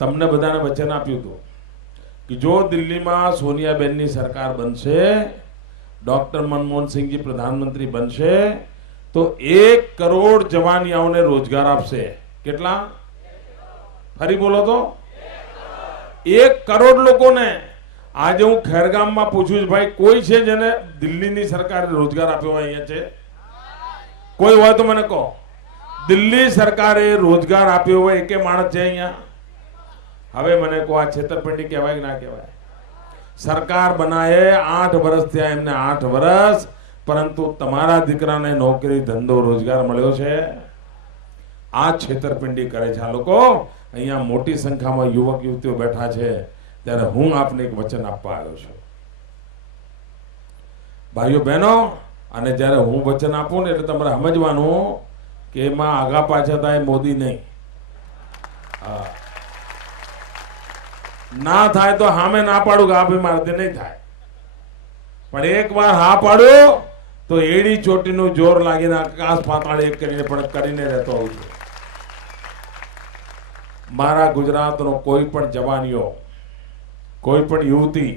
તમને બધાને વચન આપ્યું હતું કે જો દિલ્હીમાં સોનિયાબેનની સરકાર બનશે, ડોક્ટર મનમોહન સિંહજી પ્રધાનમંત્રી બનશે તો 1 કરોડ જવાનિયાઓને રોજગાર આપશે. કેટલા? ફરી બોલો તો 1 કરોડ લોકોને. આજે હું ખેરગામમાં પૂછું છું, ભાઈ કોઈ છે જેને દિલ્હીની સરકારે રોજગાર આપ્યો હોય? અહીંયા છે કોઈ? હોય તો મને કહો. દિલ્હી સરકારે રોજગાર આપ્યો હોય એકે માણસ છે અહીંયા? હવે મને કહો, આ છેતરપિંડી કહેવાય કે ના કહેવાય? સરકાર બનાવે 8 વર્ષ થયા એમને, 8 વર્ષ, પરંતુ તમારા દીકરાને નોકરી, ધંધો, રોજગાર મળ્યો છે? આ છેતરપિંડી કરે છે આ લોકો. અહીંયા મોટી સંખ્યામાં યુવક યુવતીઓ બેઠા છે, ત્યારે હું આપને એક વચન આપવા આવ્યો છું. ભાઈઓ બહેનો, અને જ્યારે હું વચન આપું ને એટલે તમારે સમજવાનું કે એમાં આગા પાછા થાય મોદી નહીં. હા, ના થાય તો સામે ના પાડું કે આ ભાઈ મારાથી નહીં થાય, પણ એકવાર હા પાડું તો એડી ચોટીનું જોર લાગીને આકાશ પાતાળ એક કરીને પણ કરીને રહેતો હોઉં છું. મારા ગુજરાતનો કોઈ પણ જવાનીઓ, કોઈ પણ યુવતી,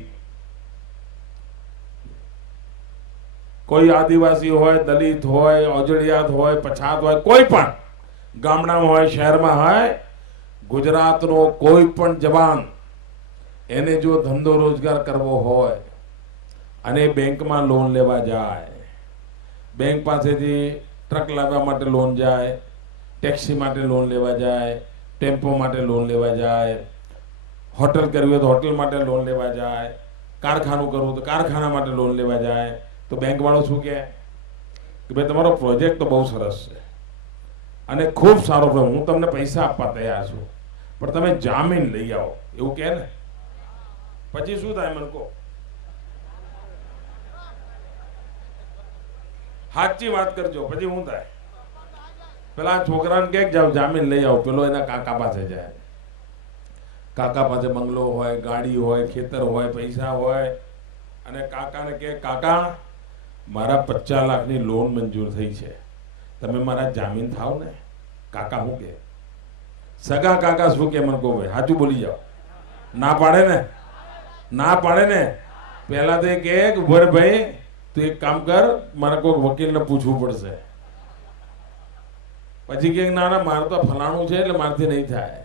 કોઈ આદિવાસી હોય, દલિત હોય, ઓજડિયાત હોય, પછાત હોય, કોઈ પણ ગામડામાં હોય, શહેરમાં હોય, ગુજરાતનો કોઈ પણ જવાન એને જો ધંધો રોજગાર કરવો હોય અને બેંકમાં લોન લેવા જાય, બેંક પાસેથી ટ્રક લાવવા માટે લોન જાય, ટેક્સી માટે લોન લેવા જાય, ટેમ્પો માટે લોન લેવા જાય, હોટલ કરવી હોય તો હોટલ માટે લોન લેવા જાય, કારખાનું કરવું તો કારખાના માટે લોન લેવા જાય, તો બેંક વાળો શું કહે કે ભાઈ તમારો પ્રોજેક્ટ તો બહુ સરસ છે અને ખૂબ સારો, હું તમને પૈસા આપવા તૈયાર છું, પણ તમે જામીન લઈ આવો, એવું કહે ને? પછી શું થાય મને કહો? સાચી વાત કરજો. પછી શું થાય? પેલા છોકરાને કે જાવ જામીન લઈ આવો, પેલો એના કાકા પાસે જાય. કાકા પાસે બંગલો હોય, ગાડી હોય, ખેતર હોય, પૈસા હોય, અને કાકાને કે કાકા મારા 50 લાખની લોન મંજૂર થઈ છે, તમે મારા જામીન થાવ ને. કાકા શું કે? સગા કાકા શું કે મને કહો ભાઈ, સાચું બોલી જાઓ. ના પાડે ને? ના પાડે ને? પહેલા તો કે ઉભર ભાઈ તું એક કામ કર, મારે કોઈ વકીલને પૂછવું પડશે. પછી કે ના ના મારે તો ફલાણું છે એટલે મારથી નહીં થાય.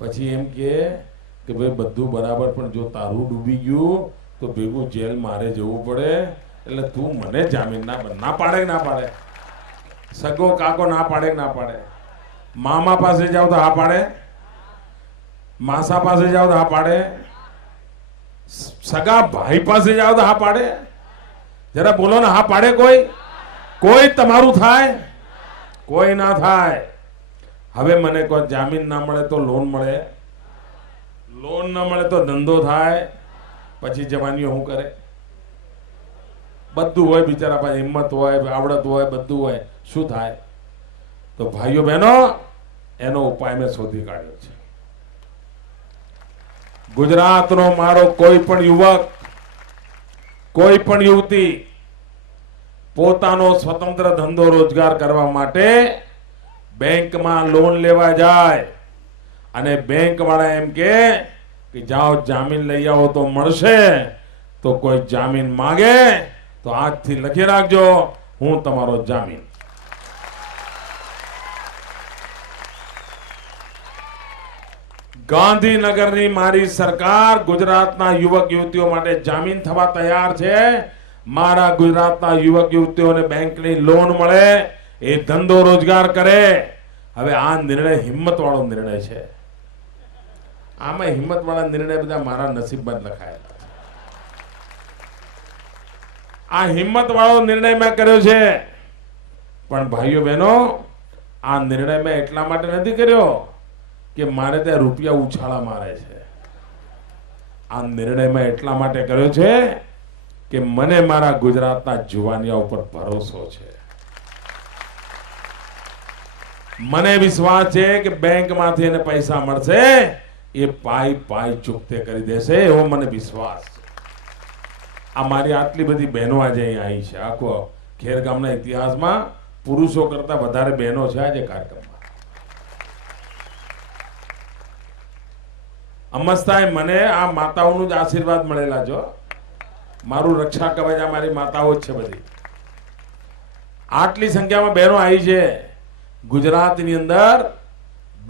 પછી એમ કે ભાઈ બધું બરાબર, પણ જો તારું ડૂબી ગયું તો ભેગું જેલ મારે જવું પડે, એટલે તું મને જામીન ના પાડે. ના પાડે? સગો કાકો ના પાડે? ના પાડે? મામા પાસે જાઓ તો હા પાડે, માસા પાસે જાઓ તો હા પાડે, સગા ભાઈ પાસે જાઓ તો હા પાડે? જરા બોલો ને, હા પાડે કોઈ? કોઈ તમારું થાય? કોઈ ના થાય. હવે મને કોઈ જામીન ના મળે તો લોન મળે, લોન ના મળે તો ધંધો થાય, પછી જવાનીઓ શું કરે? બધું હોય બિચારા પાસે, હિંમત હોય, આવડત હોય, બધું હોય, શું થાય? તો ભાઈઓ બહેનો, એનો ઉપાય મેં શોધી કાઢ્યો છે. ગુજરાતનો મારો કોઈ પણ યુવક, કોઈ પણ યુવતી પોતાનો સ્વતંત્ર ધંધો રોજગાર કરવા માટે બેંકમાં લોન લેવા જાય અને બેંક વાળા એમ કે જાઓ જામીન લઈ આવો તો મળશે, તો કોઈ જામીન માંગે તો આજથી લખી રાખજો, હું તમારો જામીન. ગાંધીનગરની મારી સરકાર ગુજરાતના યુવક યુવતીઓ માટે જામીન થવા તૈયાર છે. મારા ગુજરાતના યુવક યુવતીઓને બેંકની લોન મળે, એ ધંધો રોજગાર કરે. હવે આ નિર્ણય હિંમત વાળો નિર્ણય છે. આમાં હિંમત વાળા નિર્ણય બધા મારા નસીબમાં લખાયેલા. આ હિંમત વાળો નિર્ણય મેં કર્યો છે, પણ ભાઈઓ બહેનો, આ નિર્ણય મેં એટલા માટે નથી કર્યો કે મારે ત્યાં રૂપિયા ઉછાળા મારે છે. આ નિર્ણય મેં એટલા માટે કર્યો છે કે મને મારા ગુજરાતના જુવાનિયા ઉપર ભરોસો છે. મને વિશ્વાસ છે કે બેંકમાંથી એને પૈસા મળશે, એ પાઈ ચૂકતે કરી દેશે, એવો મને વિશ્વાસ છે. આ મારી આટલી બધી બહેનો આજે અહીં આવી છે. આખો ખેરગામના ઇતિહાસમાં પુરુષો કરતા વધારે બહેનો છે આજે કાર્યક્રમમાં. અમસ્તાય મને આ માતાઓનું જ આશીર્વાદ મળેલા છો. મારું રક્ષા કવચ આ મારી માતાઓ જ છે બધી. આટલી સંખ્યામાં બહેનો આવી છે. ગુજરાતની અંદર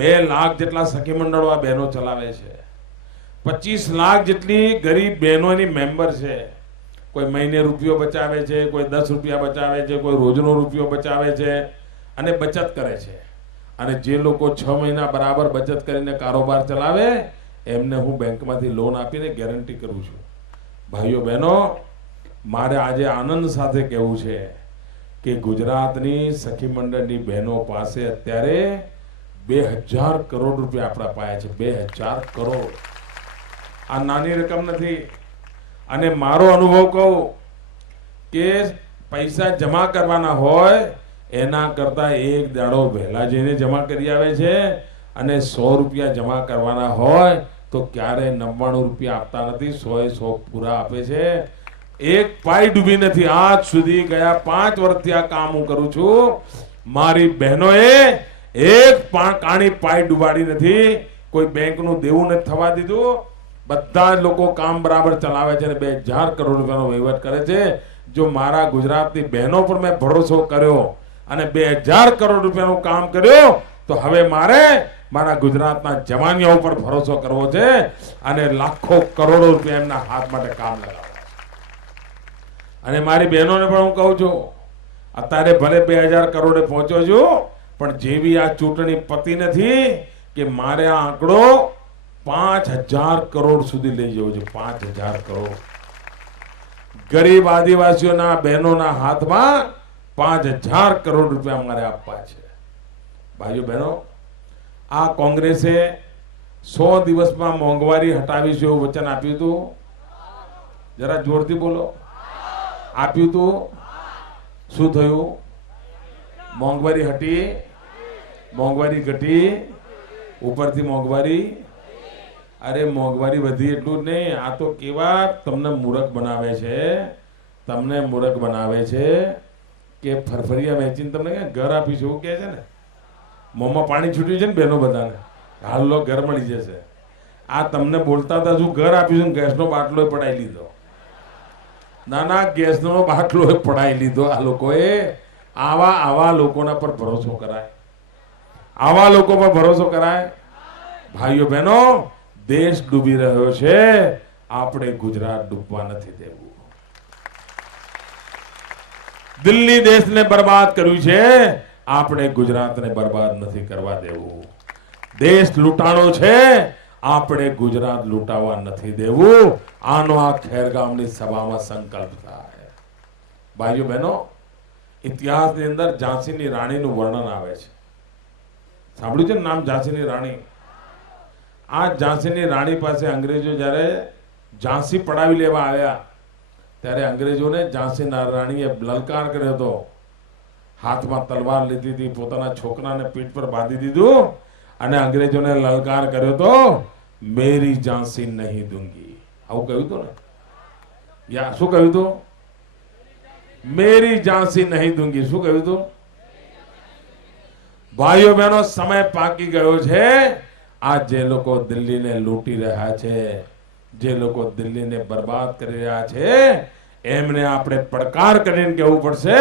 2 લાખ જેટલા સખી મંડળો આ બહેનો ચલાવે છે. 25 લાખ જેટલી ગરીબ બહેનોની મેમ્બર છે. કોઈ મહિને રૂપિયો બચાવે છે, કોઈ 10 રૂપિયા બચાવે છે, કોઈ રોજનો રૂપિયો બચાવે છે અને બચત કરે છે. અને જે લોકો 6 મહિના બરાબર બચત કરીને કારોબાર ચલાવે એમને હું બેંકમાંથી લોન આપીને ગેરંટી કરું છું. ભાઈઓ બહેનો, મારે આજે આનંદ સાથે કહેવું છે કે ગુજરાતની સખી મંડળની બહેનો પાસે અત્યારે 2000 કરોડ રૂપિયા આપણા પાયા છે. 2000 કરોડ આ નાની રકમ નથી. અને મારો અનુભવ કહું કે પૈસા જમા કરવાના હોય એના કરતા એક દાડો વહેલા જઈને જમા કરી આવે છે. અને 100 રૂપિયા જમા કરવાના હોય તો ક્યારેય 99 રૂપિયા આપતા નથી. 100 પૂરા આપે છે. એક પાઈ ડૂબી નથી આજ સુધી. ગયા 5 વર્ષથી આ કામ હું કરું છું. મારી બહેનોએ એક કાણી પાઈ ડૂબાડી નથી. કોઈ બેંકનું દેવું નથી થવા દીધું. બધા જ લોકો કામ બરાબર ચલાવે છે અને 2000 કરોડ રૂપિયાનો વહીવટ કરે છે. જો મારા ગુજરાતની બહેનો પર મેં ભરોસો કર્યો અને 2000 કરોડ રૂપિયાનું કામ કર્યું તો હવે મારે મારા ગુજરાતના જવાનીઓ ઉપર ભરોસો કરવો છે અને લાખો કરોડો રૂપિયા એમના હાથ માટે કામ લગાવવા. અને મારી બહેનોને પણ હું કહું છું, અત્યારે ભલે 2000 કરોડે પહોંચ્યો છું, પણ જેવી આ ચૂંટણી પતી નથી કે મારે આ આંકડો 5000 કરોડ સુધી લઈ જવો છે. 5000 કરોડ ગરીબ આદિવાસીઓના બહેનોના હાથમાં 5000 કરોડ રૂપિયા મારે આપવા છે. ભાઈઓ બહેનો, આ કોંગ્રેસે 100 દિવસમાં મોંઘવારી હટાવીશું એવું વચન આપ્યું હતું. જરા જોરથી બોલો. આપ્યું હતું. શું થયું? મોંઘવારી હટી? મોંઘવારી ઘટી? ઉપરથી મોંઘવારી? અરે મોંઘવારી વધી એટલું જ નહીં, આ તો કેવા તમને મૂર્ખ બનાવે છે. તમને મૂર્ખ બનાવે છે કે ફરફરિયા વેચીને તમને ઘર આપીશું એવું કહે છે ને. મોંમાં પાણી છૂટ્યું છે ને બહેનો બધાને. હાલ લો ઘર મળી જશે. આ તમને બોલતા હતા શું ઘર આપીશું, ગેસનો બાટલો પડાવી લીધો. ના ના, ગેસનો બાટલો પડાવી લીધો આ લોકોએ. આવા લોકોના પર ભરોસો કરાય? આવા લોકો પર ભરોસો કરાય? ભાઈઓ બહેનો, દેશ ડૂબી રહ્યો છે. આપણે ગુજરાત ડૂબવા નથી દેવું. દિલ્હી દેશને બરબાદ કર્યું છે, આપણે ગુજરાતને બરબાદ નથી કરવા દેવું. દેશ લૂંટાણો છે, આપણે ગુજરાત લૂંટાવા નથી દેવું. આનો આ ખેરગામની સભામાં સંકલ્પ થાય. ભાઈઓ બહેનો, ઇતિહાસની અંદર ઝાંસીની રાણીનું વર્ણન આવે છે. સાંભળ્યું છે ને નામ ઝાંસીની રાણી? આ ઝાંસીની રાણી પાસે અંગ્રેજો જ્યારે ઝાંસી પડાવી લેવા આવ્યા ત્યારે અંગ્રેજોને ઝાંસીના રાણીએ લલકાર કર્યો હતો. હાથમાં તલવાર લીધી હતી, પોતાના છોકરાને પીઠ પર બાંધી દીધું અને અંગ્રેજોને લલકાર કર્યો હતો, મેરી ઝાંસી નહીં દૂંગી. આવું કહ્યું હતું ને? યા શું કહ્યું હતું? મેરી ઝાંસી નહીં દૂંગી. શું કહ્યું હતું? ભાઈઓ બહેનો, સમય પાકી ગયો છે. આ જે લોકો દિલ્હીને લૂંટી રહ્યા છે, જે લોકો દિલ્હીને બરબાદ કરી રહ્યા છે, એમને આપણે પડકાર કરીને કહેવું પડશે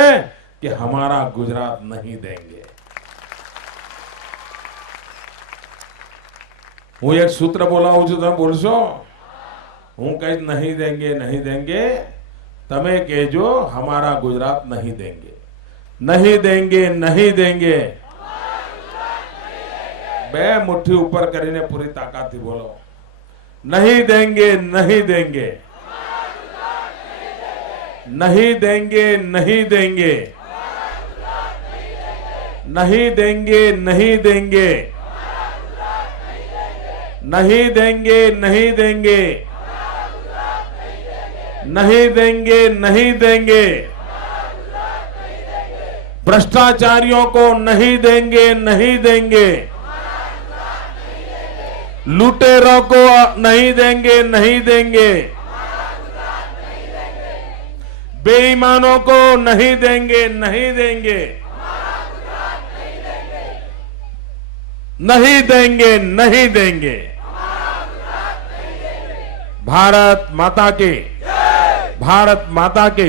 કે હમારા ગુજરાત નહીં દેંગે. હું એક સૂત્ર બોલાવું છું, તમે બોલશો? હું કહીશ નહીં દેંગે, નહીં દેંગે. તમે કહેજો હમારા ગુજરાત નહીં દેંગે. નહીં દેંગે, નહીં દેંગે. બે મુઠ્ઠી ઉપર કરીને પૂરી તાકાતથી બોલો. નહીં દેંગે, નહીં દેંગે. નહીં દેંગે, નહીં દેંગે. नहीं देंगे, नहीं देंगे. नहीं देंगे, नहीं देंगे. नहीं देंगे, नहीं देंगे. भ्रष्टाचारियों को नहीं देंगे, नहीं देंगे. लुटेरों को नहीं देंगे, नहीं देंगे. बेईमानों को नहीं देंगे, नहीं देंगे. नहीं देंगे, नहीं देंगे. ભારત માતા કે ભારત માતા કે